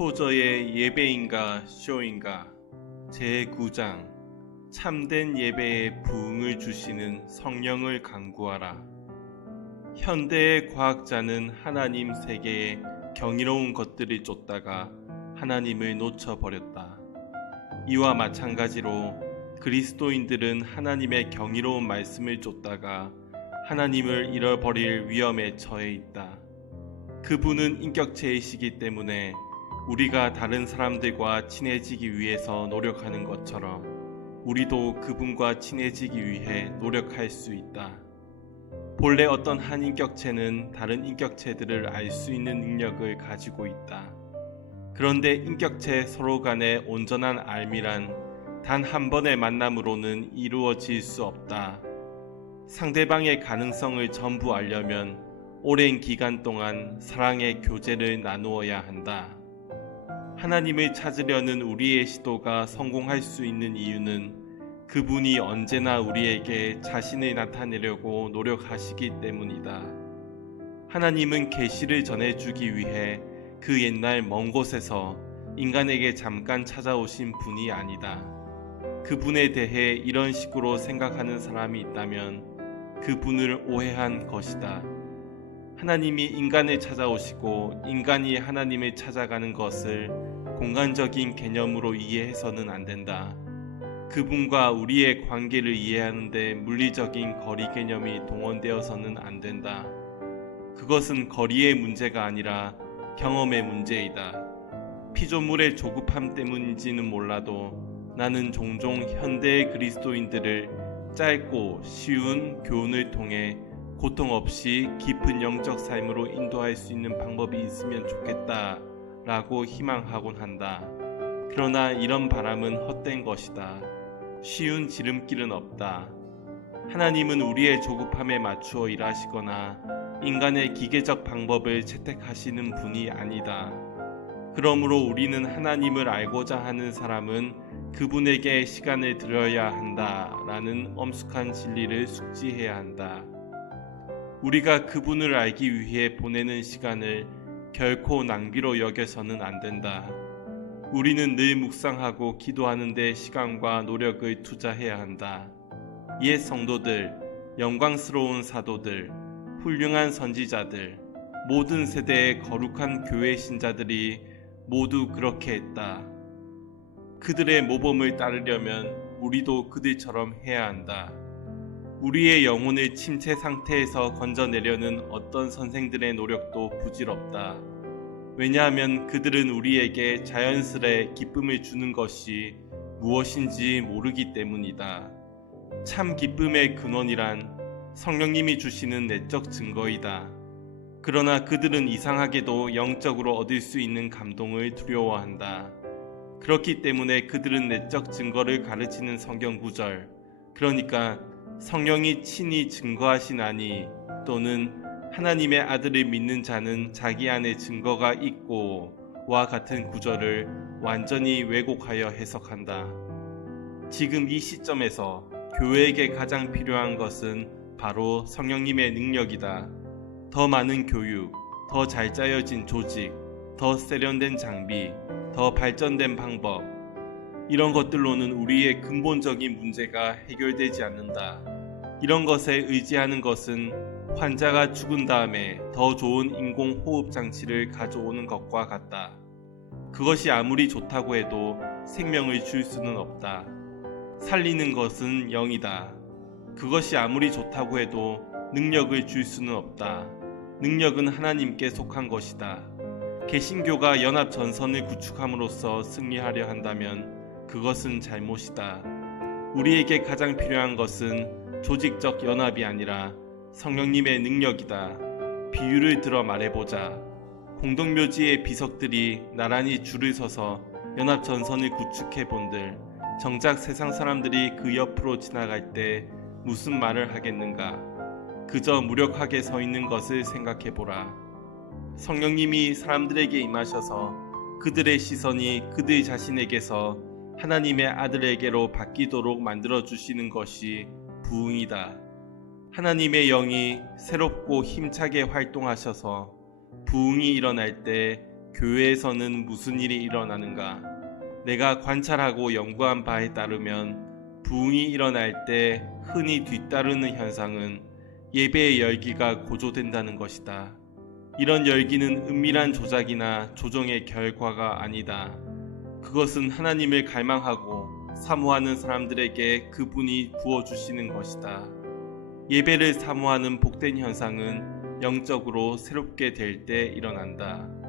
토저의 예배인가 쇼인가 제9장 참된 예배에 부흥을 주시는 성령을 간구하라. 현대의 과학자는 하나님 세계의 경이로운 것들을 쫓다가 하나님을 놓쳐버렸다. 이와 마찬가지로 그리스도인들은 하나님의 경이로운 말씀을 쫓다가 하나님을 잃어버릴 위험에 처해 있다. 그분은 인격체이시기 때문에 우리가 다른 사람들과 친해지기 위해서 노력하는 것처럼 우리도 그분과 친해지기 위해 노력할 수 있다. 본래 어떤 한 인격체는 다른 인격체들을 알 수 있는 능력을 가지고 있다. 그런데 인격체 서로 간의 온전한 알미란 단 한 번의 만남으로는 이루어질 수 없다. 상대방의 가능성을 전부 알려면 오랜 기간 동안 사랑의 교제를 나누어야 한다. 하나님을 찾으려는 우리의 시도가 성공할 수 있는 이유는 그분이 언제나 우리에게 자신을 나타내려고 노력하시기 때문이다. 하나님은 계시를 전해주기 위해 그 옛날 먼 곳에서 인간에게 잠깐 찾아오신 분이 아니다. 그분에 대해 이런 식으로 생각하는 사람이 있다면 그분을 오해한 것이다. 하나님이 인간을 찾아오시고 인간이 하나님을 찾아가는 것을 공간적인 개념으로 이해해서는 안 된다. 그분과 우리의 관계를 이해하는데 물리적인 거리 개념이 동원되어서는 안 된다. 그것은 거리의 문제가 아니라 경험의 문제이다. 피조물의 조급함 때문인지는 몰라도 나는 종종 현대의 그리스도인들을 짧고 쉬운 교훈을 통해 고통 없이 깊은 영적 삶으로 인도할 수 있는 방법이 있으면 좋겠다 라고 희망하곤 한다. 그러나 이런 바람은 헛된 것이다. 쉬운 지름길은 없다. 하나님은 우리의 조급함에 맞추어 일하시거나 인간의 기계적 방법을 채택하시는 분이 아니다. 그러므로 우리는 하나님을 알고자 하는 사람은 그분에게 시간을 들여야 한다라는 엄숙한 진리를 숙지해야 한다. 우리가 그분을 알기 위해 보내는 시간을 결코 낭비로 여겨서는 안 된다. 우리는 늘 묵상하고 기도하는 데 시간과 노력을 투자해야 한다. 옛 성도들, 영광스러운 사도들, 훌륭한 선지자들, 모든 세대의 거룩한 교회 신자들이 모두 그렇게 했다. 그들의 모범을 따르려면 우리도 그들처럼 해야 한다. 우리의 영혼을 침체 상태에서 건져내려는 어떤 선생들의 노력도 부질없다. 왜냐하면 그들은 우리에게 자연스레 기쁨을 주는 것이 무엇인지 모르기 때문이다. 참 기쁨의 근원이란 성령님이 주시는 내적 증거이다. 그러나 그들은 이상하게도 영적으로 얻을 수 있는 감동을 두려워한다. 그렇기 때문에 그들은 내적 증거를 가르치는 성경 구절, 그러니까 성령이 친히 증거하시나니 또는 하나님의 아들을 믿는 자는 자기 안에 증거가 있고 와 같은 구절을 완전히 왜곡하여 해석한다. 지금 이 시점에서 교회에게 가장 필요한 것은 바로 성령님의 능력이다. 더 많은 교육, 더 잘 짜여진 조직, 더 세련된 장비, 더 발전된 방법, 이런 것들로는 우리의 근본적인 문제가 해결되지 않는다. 이런 것에 의지하는 것은 환자가 죽은 다음에 더 좋은 인공호흡 장치를 가져오는 것과 같다. 그것이 아무리 좋다고 해도 생명을 줄 수는 없다. 살리는 것은 영이다. 그것이 아무리 좋다고 해도 능력을 줄 수는 없다. 능력은 하나님께 속한 것이다. 개신교가 연합 전선을 구축함으로써 승리하려 한다면 그것은 잘못이다. 우리에게 가장 필요한 것은 조직적 연합이 아니라 성령님의 능력이다. 비유를 들어 말해보자. 공동묘지의 비석들이 나란히 줄을 서서 연합 전선을 구축해 본들 정작 세상 사람들이 그 옆으로 지나갈 때 무슨 말을 하겠는가? 그저 무력하게 서 있는 것을 생각해보라. 성령님이 사람들에게 임하셔서 그들의 시선이 그들 자신에게서 하나님의 아들에게로 바뀌도록 만들어주시는 것이 부흥이다. 하나님의 영이 새롭고 힘차게 활동하셔서 부흥이 일어날 때 교회에서는 무슨 일이 일어나는가? 내가 관찰하고 연구한 바에 따르면 부흥이 일어날 때 흔히 뒤따르는 현상은 예배의 열기가 고조된다는 것이다. 이런 열기는 은밀한 조작이나 조종의 결과가 아니다. 그것은 하나님을 갈망하고 사모하는 사람들에게 그분이 부어주시는 것이다. 예배를 사모하는 복된 현상은 영적으로 새롭게 될 때 일어난다.